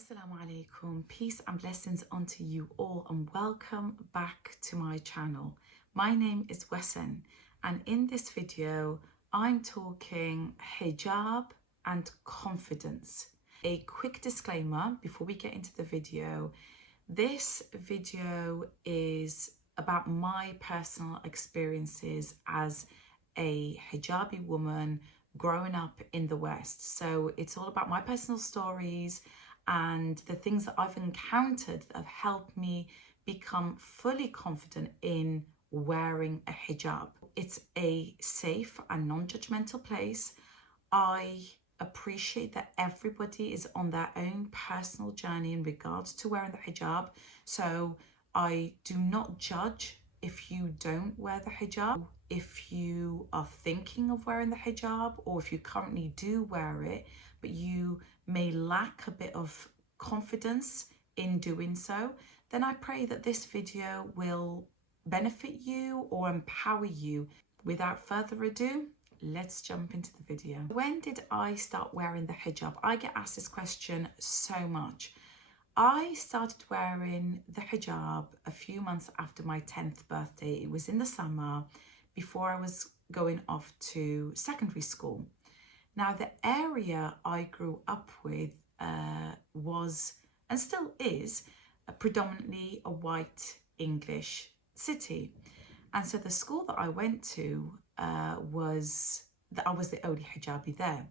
Assalamu alaikum, peace and blessings unto you all, and welcome back to my channel. My name is Wesen, and in this video I'm talking hijab and confidence. A quick disclaimer before we get into the video: this video is about my personal experiences as a hijabi woman growing up in the West. So it's all about my personal stories and the things that I've encountered that have helped me become fully confident in wearing a hijab. It's a safe and non-judgmental place. I appreciate that everybody is on their own personal journey in regards to wearing the hijab. So I do not judge if you don't wear the hijab. If you are thinking of wearing the hijab, or if you currently do wear it, but you may lack a bit of confidence in doing so, then I pray that this video will benefit you or empower you. Without further ado, let's jump into the video. When did I start wearing the hijab? I get asked this question so much. I started wearing the hijab a few months after my 10th birthday. It was in the summer before I was going off to secondary school. Now, the area I grew up with was, and still is, predominantly a white English city. And so the school that I went to I was the only hijabi there.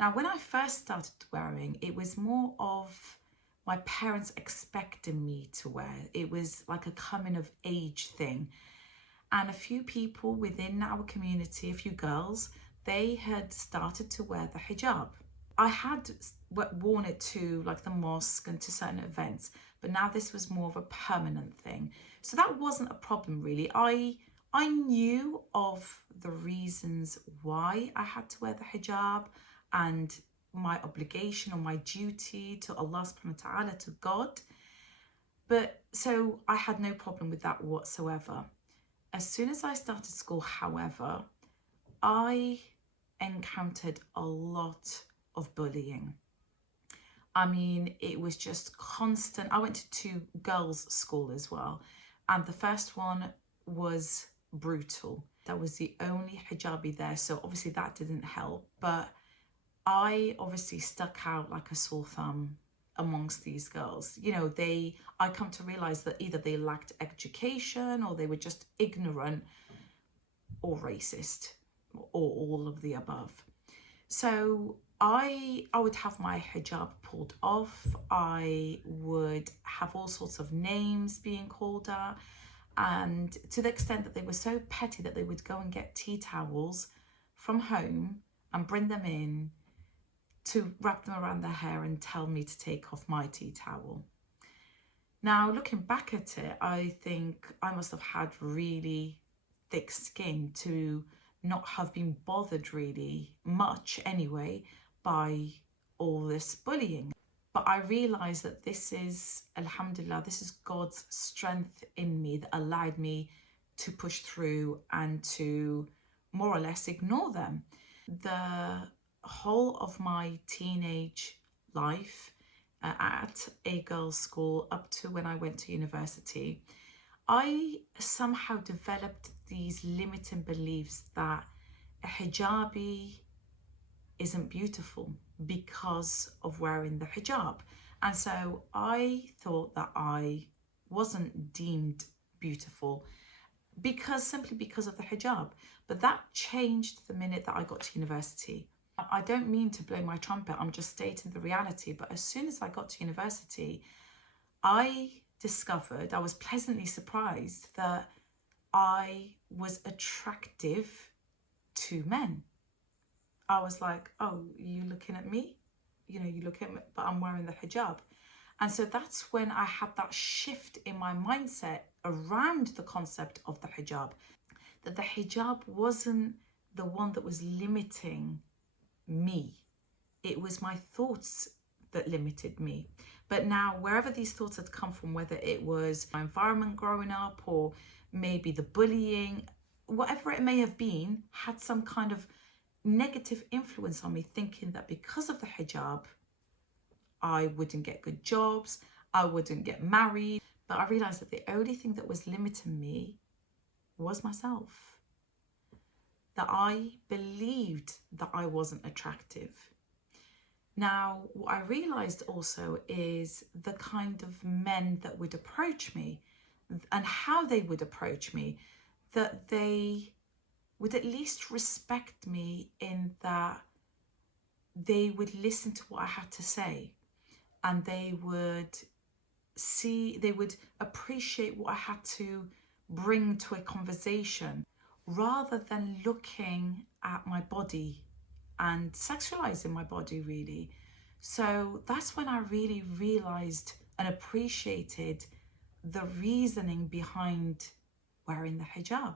Now, when I first started wearing, it was more of my parents expecting me to wear. It was like a coming of age thing. And a few people within our community, a few girls, they had started to wear the hijab. I had worn it to like the mosque and to certain events, but now this was more of a permanent thing. So that wasn't a problem really. I knew of the reasons why I had to wear the hijab and my obligation or my duty to Allah subhanahu wa ta'ala, to God. But so I had no problem with that whatsoever. As soon as I started school, however, I encountered a lot of bullying. I mean, it was just constant. I went to two girls' school as well, and the first one was brutal. That was the only hijabi there, so obviously that didn't help, but I obviously stuck out like a sore thumb amongst these girls. You know, I come to realize that either they lacked education or they were just ignorant or racist, or all of the above. So I would have my hijab pulled off. I would have all sorts of names being called out, and to the extent that they were so petty that they would go and get tea towels from home and bring them in to wrap them around their hair and tell me to take off my tea towel. Now, looking back at it, I think I must have had really thick skin to not have been bothered really much anyway by all this bullying. But I realised that this is, alhamdulillah, this is God's strength in me that allowed me to push through and to more or less ignore them. The whole of my teenage life at a girls' school up to when I went to university, I somehow developed these limiting beliefs that a hijabi isn't beautiful because of wearing the hijab. And so I thought that I wasn't deemed beautiful simply because of the hijab. But that changed the minute that I got to university. I don't mean to blow my trumpet, I'm just stating the reality. But as soon as I got to university, I discovered, I was pleasantly surprised that I was attractive to men. I was like, oh, you looking at me? You know, you look at me, but I'm wearing the hijab. And so that's when I had that shift in my mindset around the concept of the hijab, that the hijab wasn't the one that was limiting me. It was my thoughts that limited me. But now, wherever these thoughts had come from, whether it was my environment growing up or maybe the bullying, whatever it may have been, had some kind of negative influence on me, thinking that because of the hijab, I wouldn't get good jobs, I wouldn't get married. But I realized that the only thing that was limiting me was myself. That I believed that I wasn't attractive. Now, what I realized also is the kind of men that would approach me and how they would approach me, that they would at least respect me in that they would listen to what I had to say, and they would appreciate what I had to bring to a conversation, rather than looking at my body and sexualizing my body, really. So that's when I really realized and appreciated the reasoning behind wearing the hijab.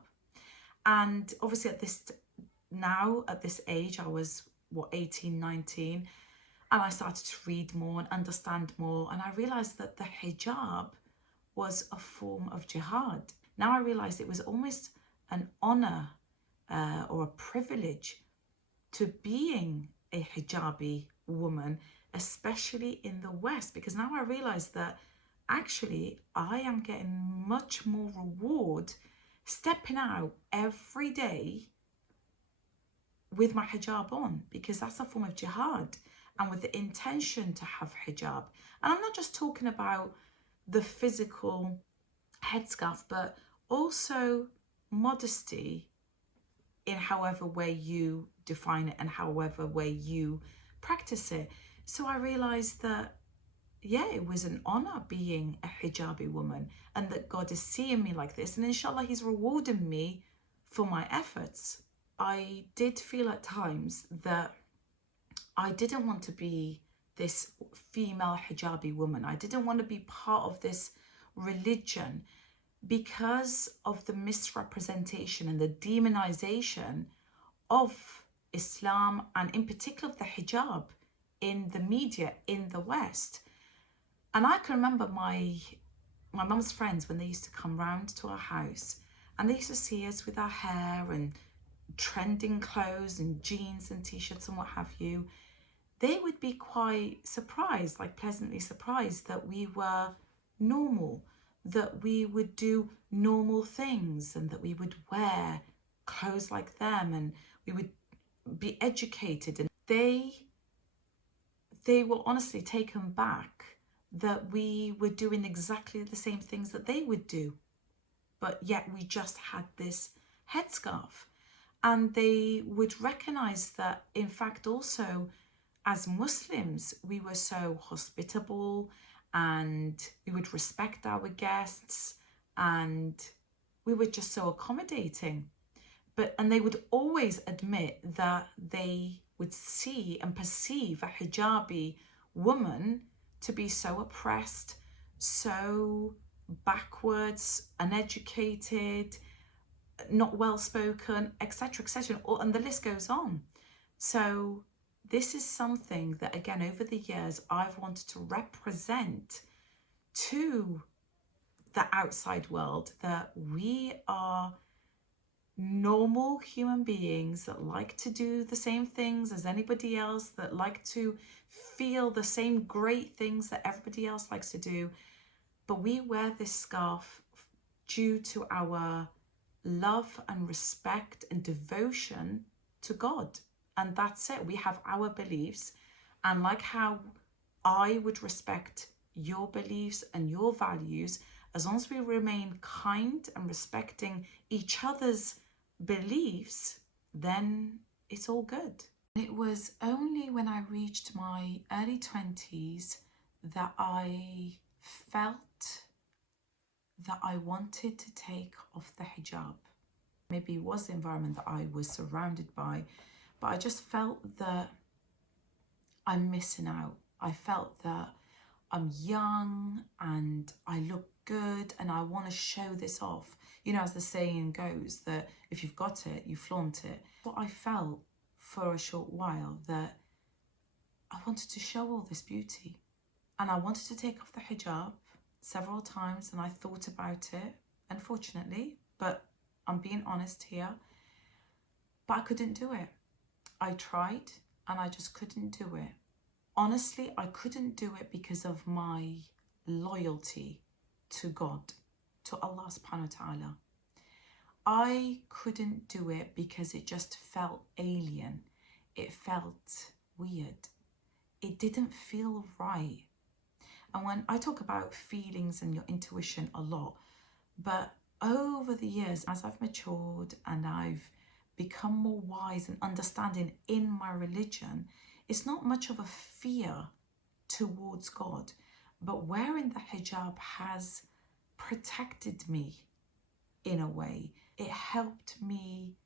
And obviously at this age, I was 18, 19, and I started to read more and understand more, and I realized that the hijab was a form of jihad. Now I realized it was almost an honor or a privilege to being a hijabi woman, especially in the West, because now I realize that actually I am getting much more reward stepping out every day with my hijab on, because that's a form of jihad, and with the intention to have hijab. And I'm not just talking about the physical headscarf, but also modesty in however way you define it and however way you practice it. So I realized that, yeah, it was an honor being a hijabi woman, and that God is seeing me like this, and inshallah he's rewarding me for my efforts. I did feel at times that I didn't want to be this female hijabi woman. I didn't want to be part of this religion because of the misrepresentation and the demonization of Islam, and in particular of the hijab in the media in the West. And I can remember my mum's friends, when they used to come round to our house and they used to see us with our hair and trending clothes and jeans and t-shirts and what have you, they would be quite surprised, like pleasantly surprised, that we were normal, that we would do normal things, and that we would wear clothes like them, and we would be educated. And they were honestly taken back that we were doing exactly the same things that they would do, but yet we just had this headscarf. And they would recognize that, in fact, also as Muslims, we were so hospitable, and we would respect our guests, and we were just so accommodating. And they would always admit that they would see and perceive a hijabi woman to be so oppressed, so backwards, uneducated, not well spoken, etc., etc., and the list goes on. So this is something that, again, over the years, I've wanted to represent to the outside world, that we are normal human beings that like to do the same things as anybody else, that like to feel the same great things that everybody else likes to do. But we wear this scarf due to our love and respect and devotion to God. And that's it. We have our beliefs, and like how I would respect your beliefs and your values, as long as we remain kind and respecting each other's beliefs, then it's all good. It was only when I reached my early 20s that I felt that I wanted to take off the hijab. Maybe it was the environment that I was surrounded by, but I just felt that I'm missing out. I felt that I'm young and I look good and I want to show this off. You know, as the saying goes, that if you've got it, you flaunt it. But I felt for a short while that I wanted to show all this beauty, and I wanted to take off the hijab several times, and I thought about it, unfortunately, but I'm being honest here, but I couldn't do it. I tried and I just couldn't do it. honestly, I couldn't do it because of my loyalty to God, to Allah subhanahu wa ta'ala. I couldn't do it because it just felt alien. It felt weird. It didn't feel right. And when I talk about feelings and your intuition a lot, but over the years, as I've matured and I've become more wise and understanding in my religion, it's not much of a fear towards God, but wearing the hijab has protected me in a way. It helped me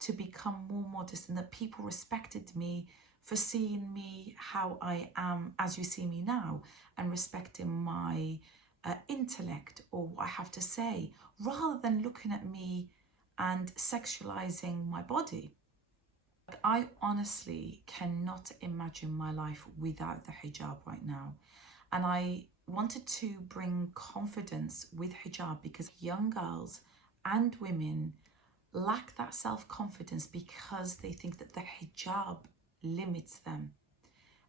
to become more modest, and that people respected me for seeing me how I am as you see me now, and respecting my intellect or what I have to say, rather than looking at me and sexualizing my body. I honestly cannot imagine my life without the hijab right now. And I wanted to bring confidence with hijab because young girls and women lack that self-confidence because they think that the hijab limits them.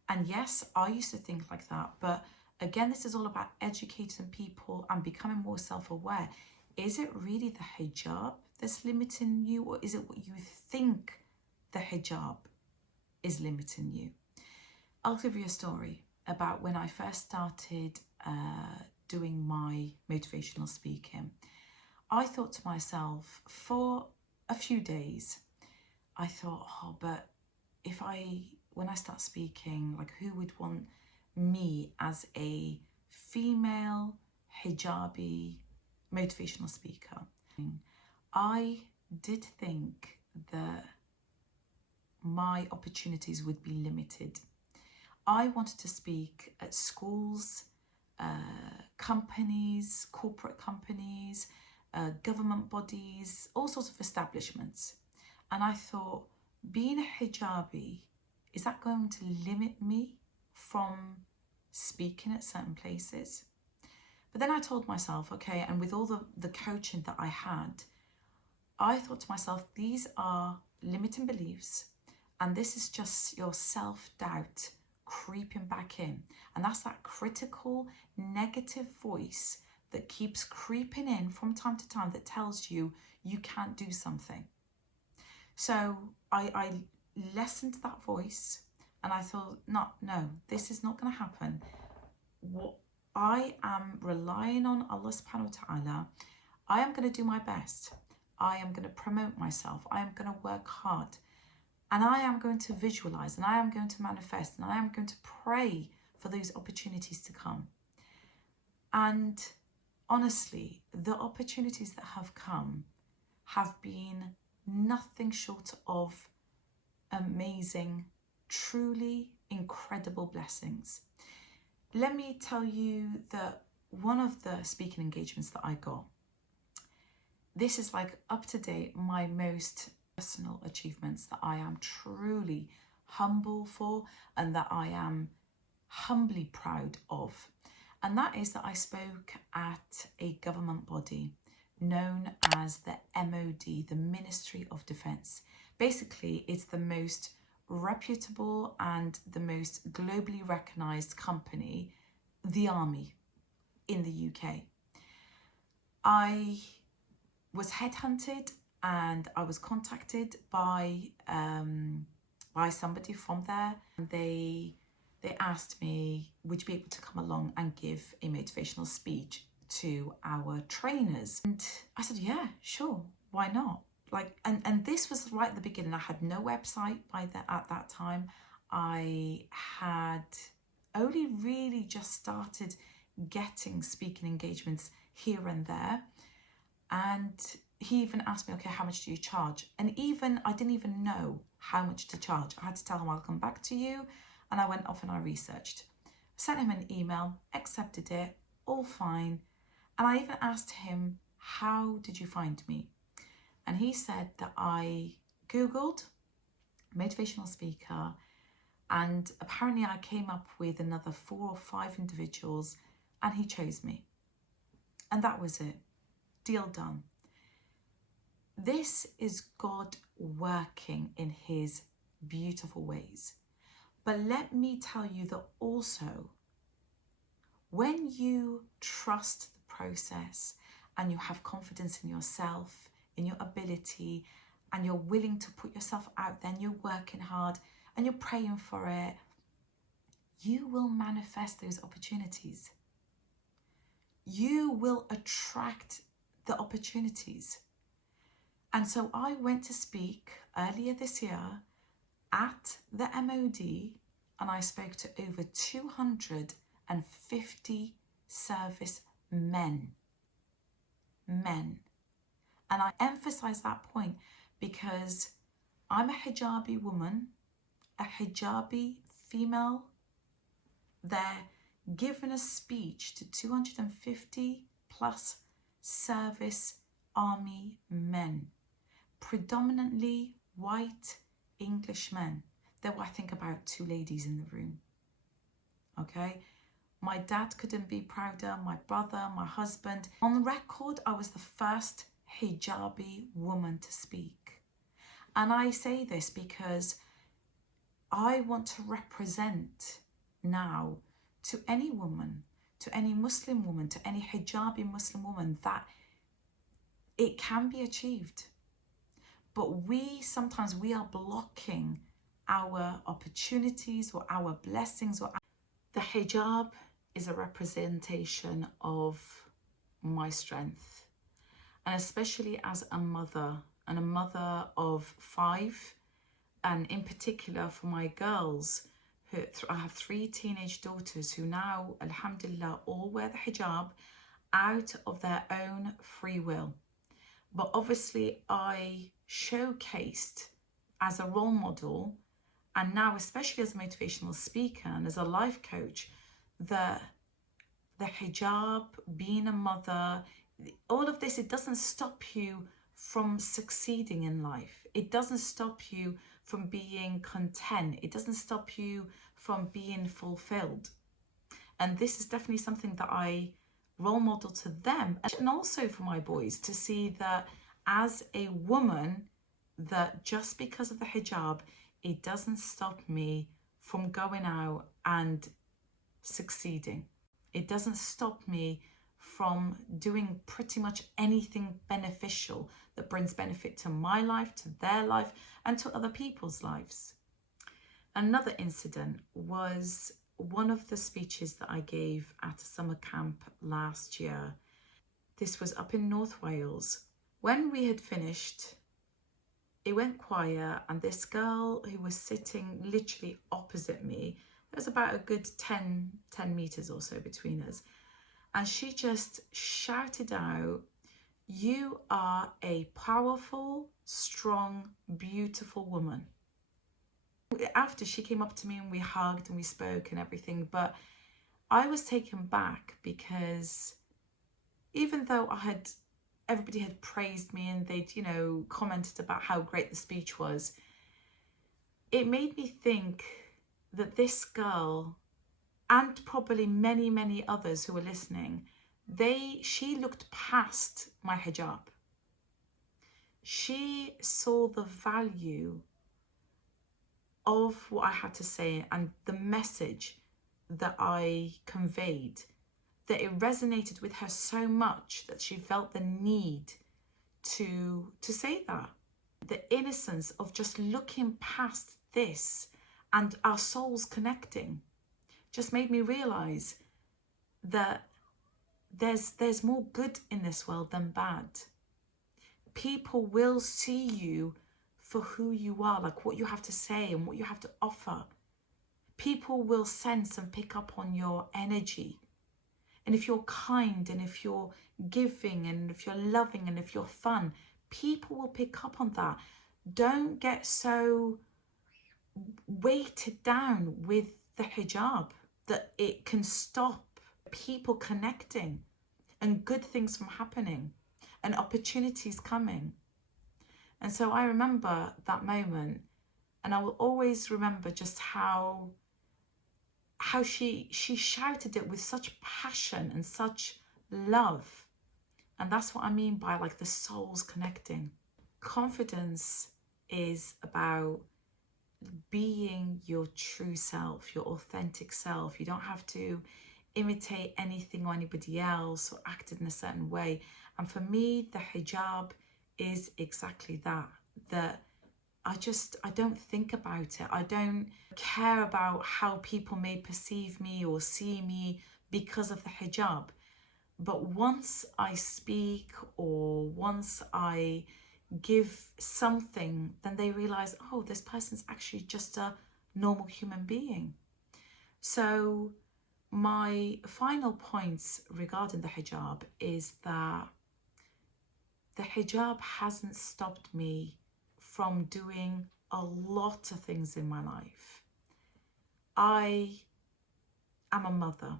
And yes, I used to think like that, but again, this is all about educating people and becoming more self-aware. Is it really the hijab that's limiting you, or is it what you think the hijab is limiting you? I'll give you a story about when I first started doing my motivational speaking. I thought to myself for a few days, I thought, oh, but when I start speaking, like, who would want me as a female hijabi motivational speaker? I did think that my opportunities would be limited. I wanted to speak at schools, companies, corporate companies, government bodies, all sorts of establishments. And I thought, being a hijabi, is that going to limit me from speaking at certain places? But then I told myself, okay, and with all the coaching that I had, I thought to myself, these are limiting beliefs, and this is just your self-doubt creeping back in. And that's that critical, negative voice that keeps creeping in from time to time that tells you you can't do something. So I listened to that voice and I thought, no, this is not going to happen. What I am relying on Allah subhanahu wa ta'ala. I am going to do my best. I am going to promote myself. I am going to work hard. And I am going to visualize, and I am going to manifest, and I am going to pray for those opportunities to come. And honestly, the opportunities that have come have been nothing short of amazing, truly incredible blessings. Let me tell you that one of the speaking engagements that I got, this is like up to date, my most personal achievements that I am truly humble for and that I am humbly proud of. And that is that I spoke at a government body known as the MOD, the Ministry of Defence. Basically, it's the most reputable and the most globally recognised company, the army in the UK. I was headhunted and I was contacted by somebody from there. And they asked me, would you be able to come along and give a motivational speech to our trainers? And I said, yeah, sure, why not? Like, and this was right at the beginning. I had no website at that time. I had only really just started getting speaking engagements here and there. And he even asked me, okay, how much do you charge? And I didn't even know how much to charge. I had to tell him, I'll come back to you. And I went off and I researched. Sent him an email, accepted it, all fine. And I even asked him, how did you find me? And he said that I Googled motivational speaker, and apparently I came up with another 4 or 5 individuals, and he chose me. And that was it. Deal done. This is God working in his beautiful ways. But let me tell you that also, when you trust the process and you have confidence in yourself, in your ability, and you're willing to put yourself out there and you're working hard and you're praying for it, you will manifest those opportunities. You will attract the opportunities. And so I went to speak earlier this year at the MOD, and I spoke to over 250 service men. And I emphasize that point because I'm a hijabi woman, a hijabi female. They're giving a speech to 250 plus service army men, predominantly white English men. There were, I think, about 2 ladies in the room. Okay, my dad couldn't be prouder, my brother, my husband. On the record, I was the first hijabi woman to speak. And I say this because I want to represent now to any woman, to any Muslim woman, to any hijabi Muslim woman, that it can be achieved. But sometimes we are blocking our opportunities or our blessings. The hijab is a representation of my strength, and especially as a mother, and a mother of 5, and in particular for my girls, I have 3 teenage daughters who now, alhamdulillah, all wear the hijab out of their own free will. But obviously I showcased as a role model, and now especially as a motivational speaker and as a life coach, the hijab, being a mother, all of this, it doesn't stop you from succeeding in life. It doesn't stop you from being content. It doesn't stop you from being fulfilled. And this is definitely something that I role model to them, and also for my boys, to see that as a woman, that just because of the hijab, it doesn't stop me from going out and succeeding. It doesn't stop me from doing pretty much anything beneficial that brings benefit to my life, to their life, and to other people's lives. Another incident was one of the speeches that I gave at a summer camp last year. This was up in North Wales. When we had finished, it went quiet, and this girl who was sitting literally opposite me, there was about a good 10 meters or so between us, and she just shouted out, "You are a powerful, strong, beautiful woman." After, she came up to me and we hugged and we spoke and everything, but I was taken back because even though everybody had praised me and they'd, commented about how great the speech was, it made me think that this girl, and probably many, many others who were listening, she looked past my hijab. She saw the value of what I had to say and the message that I conveyed, that it resonated with her so much that she felt the need to say that. The innocence of just looking past this and our souls connecting just made me realize that there's more good in this world than bad. People will see you for who you are, like what you have to say and what you have to offer. People will sense and pick up on your energy. And if you're kind, and if you're giving, and if you're loving, and if you're fun, people will pick up on that. Don't get so weighted down with the hijab that it can stop people connecting and good things from happening and opportunities coming. And so I remember that moment, and I will always remember just how she shouted it with such passion and such love. And that's what I mean by like the souls connecting. Confidence is about being your true self, your authentic self. You don't have to imitate anything or anybody else or act in a certain way. And for me, the hijab is exactly that. That I don't think about it. I don't care about how people may perceive me or see me because of the hijab. But once I speak or once I give something, then they realize, oh, this person's actually just a normal human being. So my final points regarding the hijab is that the hijab hasn't stopped me from doing a lot of things in my life. I am a mother.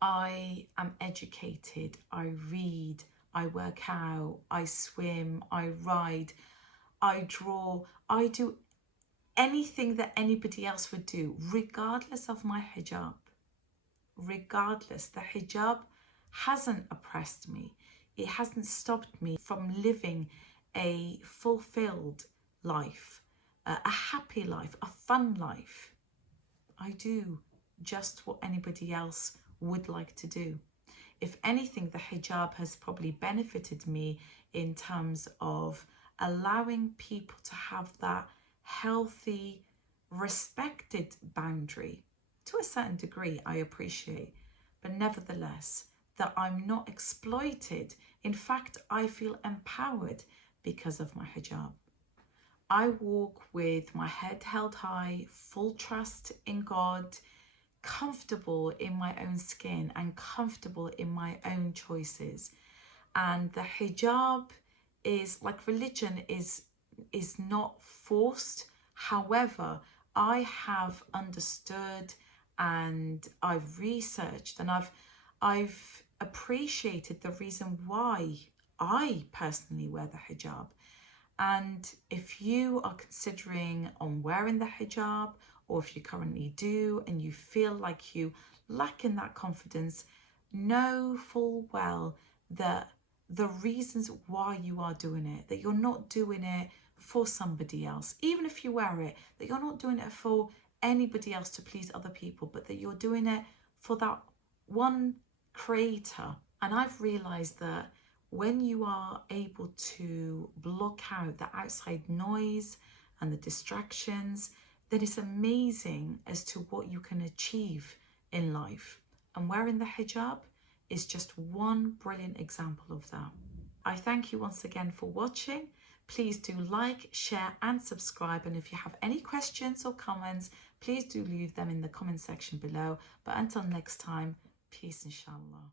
I am educated. I read. I work out. I swim. I ride. I draw. I do anything that anybody else would do, regardless of my hijab. Regardless, the hijab hasn't oppressed me. It hasn't stopped me from living a fulfilled life, a happy life, a fun life. I do just what anybody else would like to do. If anything, the hijab has probably benefited me in terms of allowing people to have that healthy, respected boundary. To a certain degree, I appreciate, but nevertheless, that I'm not exploited. In fact, I feel empowered because of my hijab. I walk with my head held high, full trust in God, comfortable in my own skin and comfortable in my own choices. And the hijab is like religion is not forced. However, I have understood and I've researched and I've appreciated the reason why I personally wear the hijab. And if you are considering on wearing the hijab, or if you currently do and you feel like you lack in that confidence, know full well that the reasons why you are doing it, that you're not doing it for somebody else, even if you wear it, that you're not doing it for anybody else to please other people, but that you're doing it for that one creator. And I've realized that when you are able to block out the outside noise and the distractions, then it's amazing as to what you can achieve in life. And wearing the hijab is just one brilliant example of that. I thank you once again for watching. Please do like, share and subscribe. And if you have any questions or comments, please do leave them in the comment section below. But until next time, peace inshallah.